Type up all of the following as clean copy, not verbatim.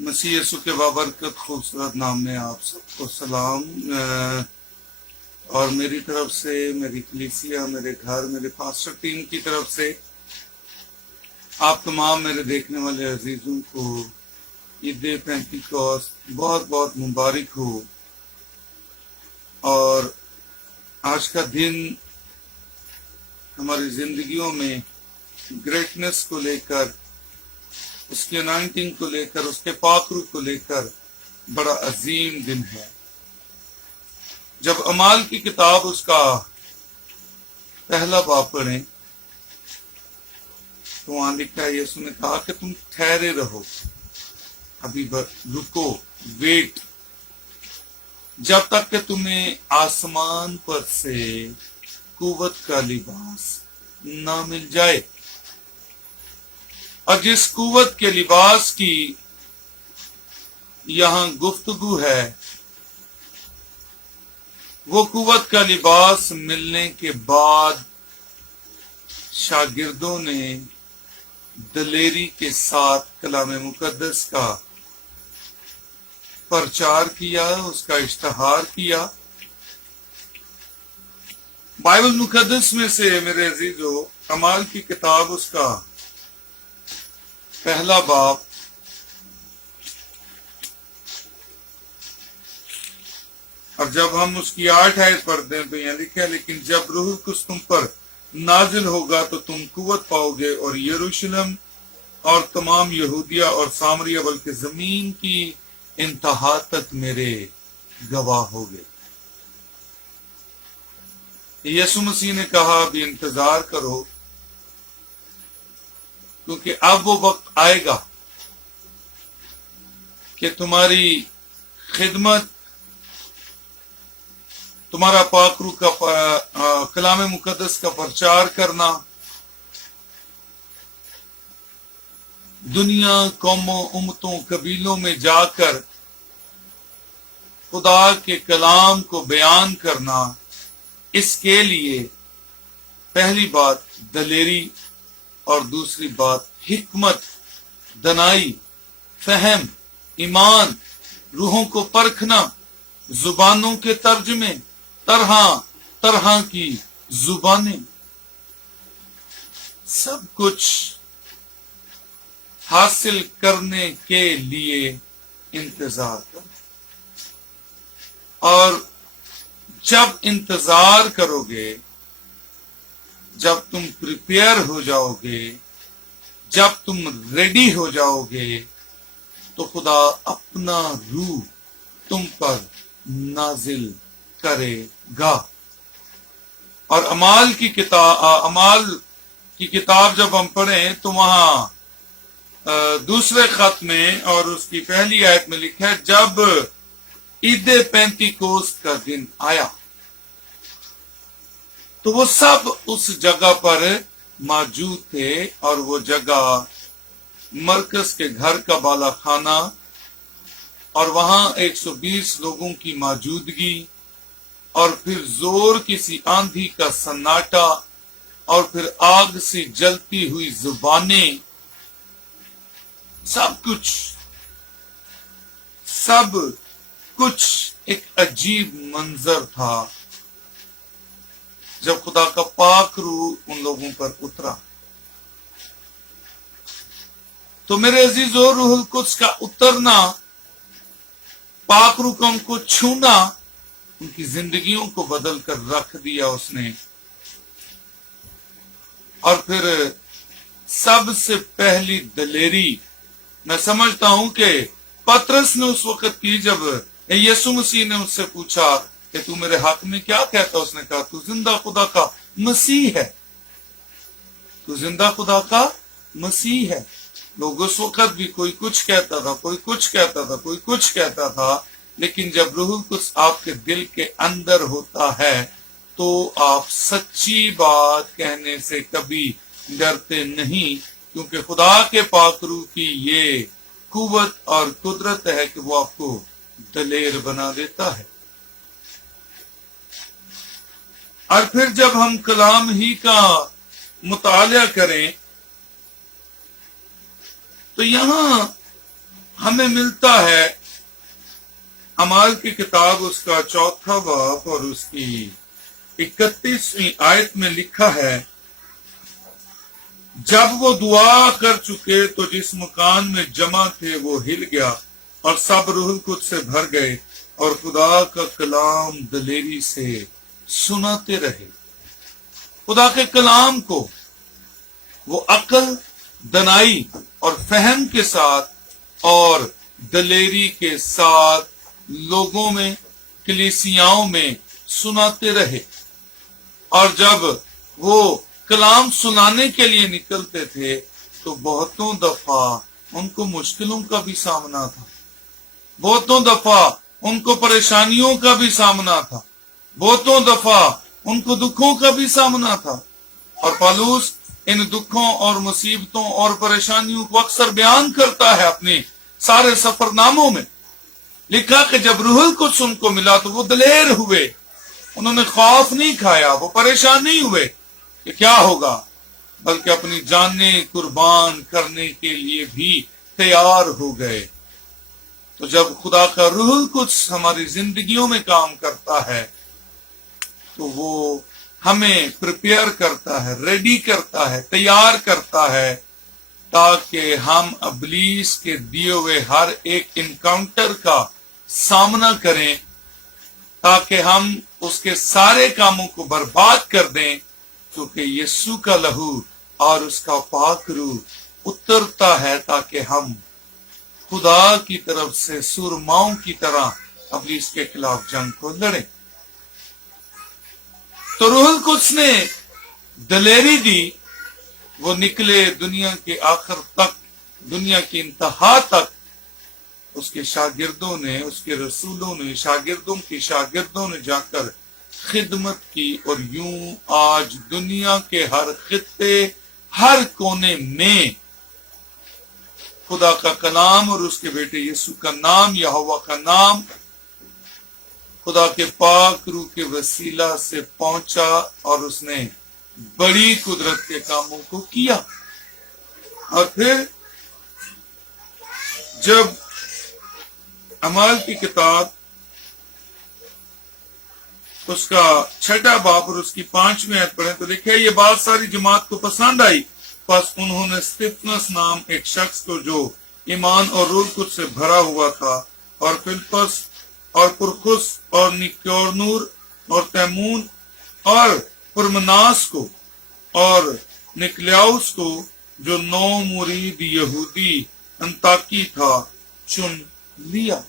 मसीह यसु के बाबरकत खूबसूरत नाम में आप सबको सलाम। और मेरी तरफ से, मेरी कलीसिया, मेरे घर, मेरे पास्टर टीम की तरफ से आप तमाम मेरे देखने वाले अजीजों को ईद पेंटिकॉस्ट बहुत बहुत मुबारक हो। और आज का दिन हमारी जिंदगियों में ग्रेटनेस को लेकर, उसकी अनाइंटिंग को लेकर, उसके पाकरू को लेकर बड़ा अजीम दिन है। जब अमाल की किताब उसका पहला बाब पढ़ें तो वहां लिखा है, यीशु ने कहा कि तुम ठहरे रहो, अभी रुको, वेट, जब तक कि तुम्हें आसमान पर से कुव्वत का लिबास ना मिल जाए। और जिस कुव्वत के लिबास की यहां गुफ्तगू है, वो कुव्वत का लिबास मिलने के बाद शागिर्दों ने दलेरी के साथ कलाम मुकद्दस का प्रचार किया, उसका इश्तहार किया। बाइबल मुकद्दस में से मेरे अजीजों, अमाल की किताब उसका पहला बाब और जब हम उसकी 8 आयत पढ़ते हैं तो यहाँ लिखा है, लेकिन जब रूह कुछ तुम पर नाजिल होगा तो तुम कुव्वत पाओगे और यरूशलेम और तमाम यहूदिया और सामरिया बल्कि जमीन की इंतहा तक मेरे गवाह होगे। यीशु मसीह ने कहा, अभी इंतजार करो, क्योंकि अब वो वक्त आएगा कि तुम्हारी खिदमत, तुम्हारा पाकरू का कलाम मुकद्दस का प्रचार करना दुनिया, कौमों, उम्मतों, कबीलों में जाकर खुदा के कलाम को बयान करना, इसके लिए पहली बात दलेरी और दूसरी बात हिकमत, दनाई, फहम, ईमान, रूहों को परखना, जुबानों के तर्जमे, तरह तरह की जुबानें, सब कुछ हासिल करने के लिए इंतजार कर। और जब इंतजार करोगे, जब तुम प्रिपेयर हो जाओगे, जब तुम रेडी हो जाओगे, तो खुदा अपना रूह तुम पर नाजिल करेगा। और अमाल की किताब जब हम पढ़ें तो वहां दूसरे खत में और उसकी पहली आयत में लिखा है, जब ईद पेंटिकोस्ट का दिन आया तो वो सब उस जगह पर मौजूद थे। और वो जगह मरकज के घर का बाला खाना, और वहां 120 लोगों की मौजूदगी, और फिर जोर किसी आंधी का सन्नाटा, और फिर आग से जलती हुई जुबानें, सब कुछ एक अजीब मंजर था जब खुदा का पाक रूह उन लोगों पर उतरा। तो मेरे अजीजों, रूहुल कुद्स का उतरना, पाक रूह का उनको छूना, उनकी जिंदगियों को बदल कर रख दिया उसने। और फिर सबसे पहली दलेरी मैं समझता हूं कि पतरस ने उस वक्त की, जब यीशु मसीह ने उससे पूछा कि तू मेरे हक में क्या कहता, उसने कहा, तू जिंदा खुदा का मसीह है, तू जिंदा खुदा का मसीह है। लोग उस वक्त भी कोई कुछ कहता था, कोई कुछ कहता था, कोई कुछ कहता था, लेकिन जब रूहुल कुद्स आपके दिल के अंदर होता है तो आप सच्ची बात कहने से कभी डरते नहीं, क्योंकि खुदा के पाक रूह की ये कुव्वत और कुदरत है कि वो आपको दलेर बना देता है। और फिर जब हम कलाम ही का मुतालिया करें तो यहां हमें मिलता है अमाल की किताब उसका 4 बाब और उसकी 31वीं आयत में लिखा है, जब वो दुआ कर चुके तो जिस मकान में जमा थे वो हिल गया और सब रूहुल कुद्स से भर गए और खुदा का कलाम दलेरी से सुनाते रहे। खुदा के कलाम को वो अक्ल, दनाई और फहम के साथ और दलेरी के साथ लोगों में, कलीसियाओं में सुनाते रहे। और जब वो कलाम सुनाने के लिए निकलते थे तो बहुतों दफा उनको मुश्किलों का भी सामना था, बहुतों दफा उनको परेशानियों का भी सामना था, बहुतों दफा उनको दुखों का भी सामना था। और पौलुस इन दुखों और मुसीबतों और परेशानियों को अक्सर बयान करता है अपने सारे सफरनामों में। लिखा कि जब रूहुल कुद्स उनको मिला तो वो दलेर हुए, उन्होंने खौफ नहीं खाया, वो परेशान नहीं हुए कि क्या होगा, बल्कि अपनी जानें कुर्बान करने के लिए भी तैयार हो गए। तो जब खुदा का रूहुल कुद्स हमारी जिंदगियों में काम करता है तो वो हमें प्रिपेयर करता है, रेडी करता है, तैयार करता है, ताकि हम इब्लीस के दिए हुए हर एक इनकाउंटर का सामना करें, ताकि हम उसके सारे कामों को बर्बाद कर दें, क्योंकि यीशु का लहू और उसका पाक रूह उतरता है ताकि हम खुदा की तरफ से सुरमाओं की तरह इब्लीस के खिलाफ जंग को लड़ें। तो रूहुल कुद्स ने दलेरी दी, वो निकले दुनिया के आखिर तक, दुनिया की इंतहा तक। उसके शागिर्दों ने, उसके रसूलों ने, शागिर्दों के शागिर्दों ने जाकर खिदमत की और यूं आज दुनिया के हर खित्ते, हर कोने में खुदा का कलाम और उसके बेटे यीशु का नाम, यहोवा का नाम खुदा के पाक रूह के वसीला से पहुंचा और उसने बड़ी कुदरत के कामों को किया। और फिर जब अमाल की किताब उसका 6 बाब और उसकी 5वीं आयत पढ़े तो लिखा है, ये बात सारी जमात को पसंद आई, बस उन्होंने स्तिफनस नाम एक शख्स को जो ईमान और रूह कुद्स से भरा हुआ था और फिलिप्पस और पुरखुस और निकोरनूर और तैमून और पुरमनास को और निकलाउस को जो 9 मुरीद यहूदी अंताकी था चुन लिया।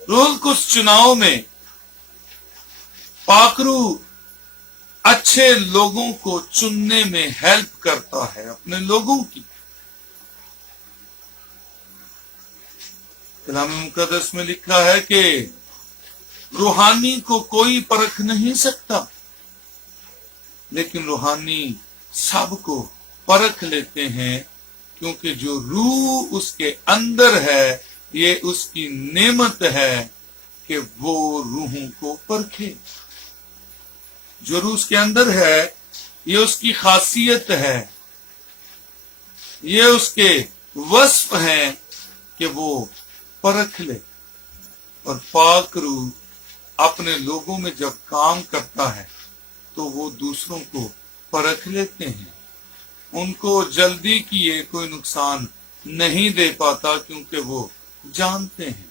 रूहुल कुद्स चुनाव में पाकरू अच्छे लोगों को चुनने में हेल्प करता है, अपने लोगों की। कलाम मुकद्दस में लिखा है कि रूहानी को कोई परख नहीं सकता, लेकिन रूहानी सबको परख लेते हैं, क्योंकि जो रूह उसके अंदर है ये उसकी नेमत है कि वो रूहों को परखे। जो रूह उसके अंदर है ये उसकी खासियत है, ये उसके वस्फ हैं कि वो परख ले। और पाक रूह अपने लोगों में जब काम करता है तो वो दूसरों को परख लेते हैं, उनको जल्दी किए कोई नुकसान नहीं दे पाता, क्योंकि वो जानते हैं।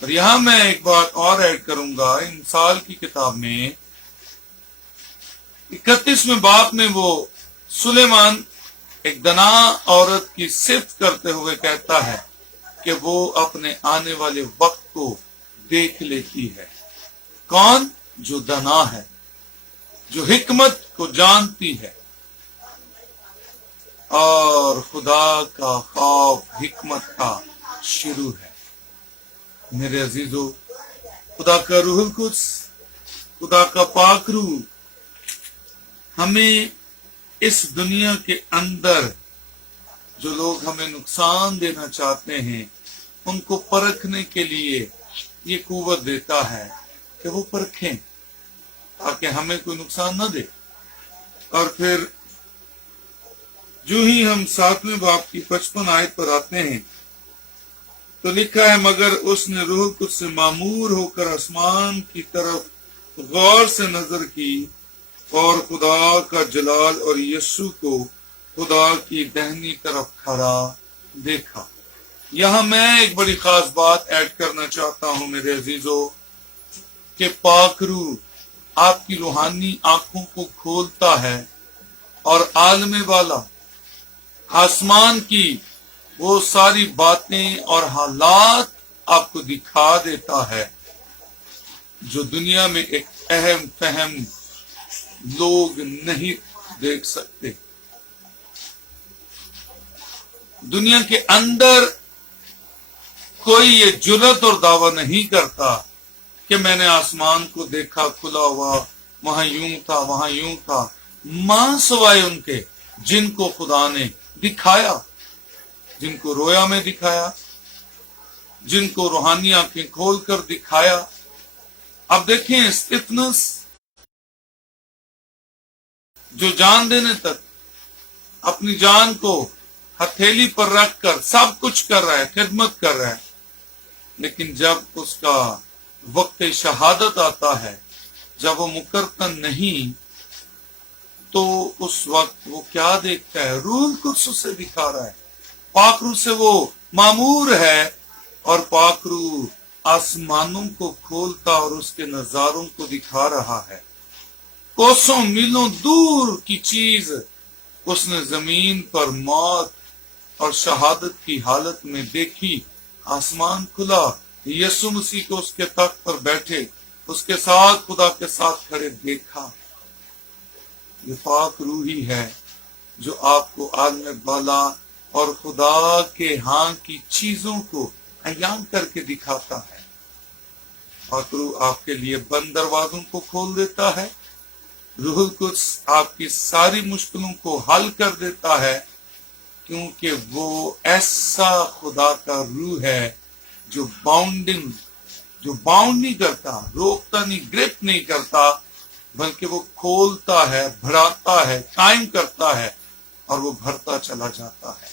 और यहां मैं एक बात और ऐड करूंगा, इंसाल की किताब में 31वें बाब में वो सुलेमान एक दना औरत की सिफ्त करते हुए कहता है कि वो अपने आने वाले वक्त को देख लेती है। कौन? जो दना है, जो हिकमत को जानती है। और खुदा का खौफ हिकमत का शुरू है। मेरे अजीजों, खुदा का रूहुल कुद्स, खुदा का पाक रूह हमें इस दुनिया के अंदर जो लोग हमें नुकसान देना चाहते हैं उनको परखने के लिए ये कुव्वत देता है कि वो परखें, ताकि हमें कोई नुकसान न दे। और फिर जो ही हम 7वें बाब की 55 आयत पर आते हैं तो लिखा है, मगर उसने रूह कुछ से मामूर होकर आसमान की तरफ गौर से नजर की और खुदा का जलाल और यीशु को खुदा की दाहिनी तरफ खड़ा देखा। यहाँ मैं एक बड़ी खास बात ऐड करना चाहता हूं मेरे अजीजों, कि पाक रूह आपकी रूहानी आंखों को खोलता है और आलमे वाला आसमान की वो सारी बातें और हालात आपको दिखा देता है जो दुनिया में एक अहम फहम लोग नहीं देख सकते। दुनिया के अंदर कोई ये जुर्रत और दावा नहीं करता कि मैंने आसमान को देखा खुला हुआ, वहां यूं था वहां यूं था, मां सवाए उनके जिनको खुदा ने दिखाया, जिनको रोया में दिखाया, जिनको रूहानी आंखें खोलकर दिखाया। अब देखें स्तिफनस जो जान देने तक अपनी जान को हथेली पर रखकर सब कुछ कर रहा है, खिदमत कर रहा है, लेकिन जब उसका वक्त शहादत आता है, जब वो मुकर्रर नहीं, तो उस वक्त वो क्या देखता है? रूह कुछ उसे दिखा रहा है। पाक रूह से वो मामूर है और पाक रूह आसमानों को खोलता और उसके नजारों को दिखा रहा है। कोसों मीलों दूर की चीज उसने जमीन पर मौत और शहादत की हालत में देखी। आसमान खुला, यीशु मसीह को उसके तख्त पर बैठे उसके साथ खुदा के साथ खड़े देखा। ये पाक रूह ही है जो आपको आलम बाला और खुदा के हां की चीजों को अयान करके दिखाता है। पाक रूह आपके लिए बंद दरवाजों को खोल देता है। रूह कुछ आपकी सारी मुश्किलों को हल कर देता है, क्योंकि वो ऐसा खुदा का रूह है जो बाउंड नहीं करता, रोकता नहीं, ग्रिप नहीं करता, बल्कि वो खोलता है, भराता है, कायम करता है और वो भरता चला जाता है।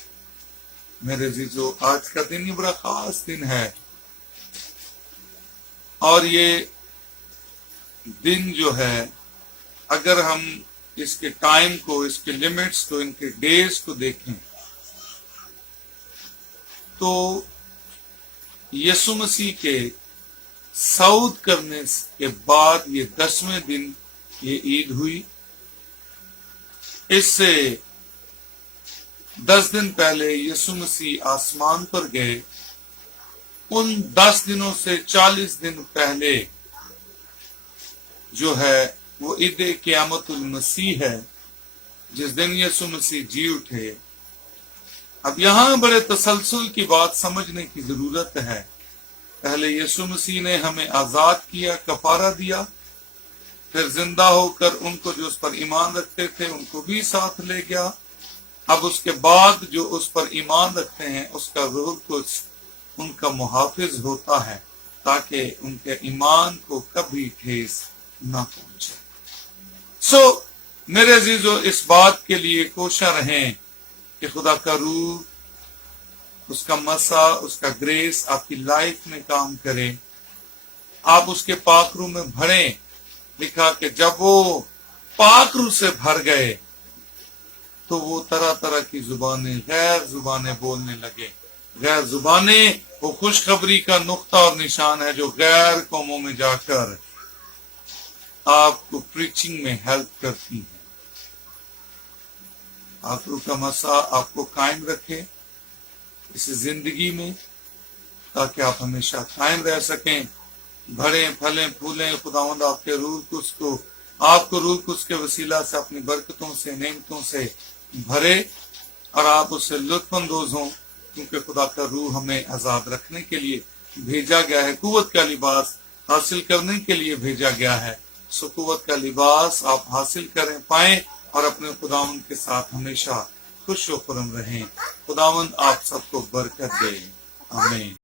मेरे जीजो, आज का दिन ये बड़ा खास दिन है और ये दिन जो है, अगर हम इसके टाइम को, इसके लिमिट्स को, इनके डेज को देखें तो यीशु मसीह के सऊद करने के बाद ये 10वें दिन ये ईद हुई। इससे 10 दिन पहले यीशु मसीह आसमान पर गए। उन 10 दिनों से 40 दिन पहले जो है वो ईद क़यामतुल मसीह है, जिस दिन यीशु मसीह जी उठे। अब यहां बड़े तसलसल की बात समझने की जरूरत है। पहले यीशु मसीह ने हमें आजाद किया, कफारा दिया, फिर जिंदा होकर उनको जो उस पर ईमान रखते थे उनको भी साथ ले गया। अब उसके बाद जो उस पर ईमान रखते हैं उसका रूह कुछ उनका मुहाफिज होता है ताकि उनके ईमान को कभी ठेस ना पहुंचे। मेरे अजीजों, इस बात के लिए कोशा रहें कि खुदा का रूह, उसका मसा, उसका ग्रेस आपकी लाइफ में काम करे। आप उसके पाक रूह में भरें। लिखा कि जब वो पाक रूह से भर गए तो वो तरह तरह की जुबानें, गैर जुबानें बोलने लगे। गैर जुबानें वो खुशखबरी का नुक्ता और निशान है जो गैर कौमों में जाकर आपको प्रीचिंग में हेल्प करती है। पाक रूह का मसा आपको कायम रखे इस जिंदगी में, ताकि आप हमेशा कायम रह सकें, भरें, फलें, फूलें। खुदावंद आपके रूह कुछ को, आपको रूह कुछ के वसीला से अपनी बरकतों से, नेमतों से भरे और आप उससे लुत्फानंदोज हों, क्योंकि खुदा का रूह हमें आजाद रखने के लिए भेजा गया है, कुव्वत का लिबास हासिल करने के लिए भेजा गया है। सो कुव्वत का लिबास आप हासिल करें, पाएं और अपने खुदावंद के साथ हमेशा खुश व खुर्रम रहें। खुदावंद आप सबको बरकत दे। आमीन।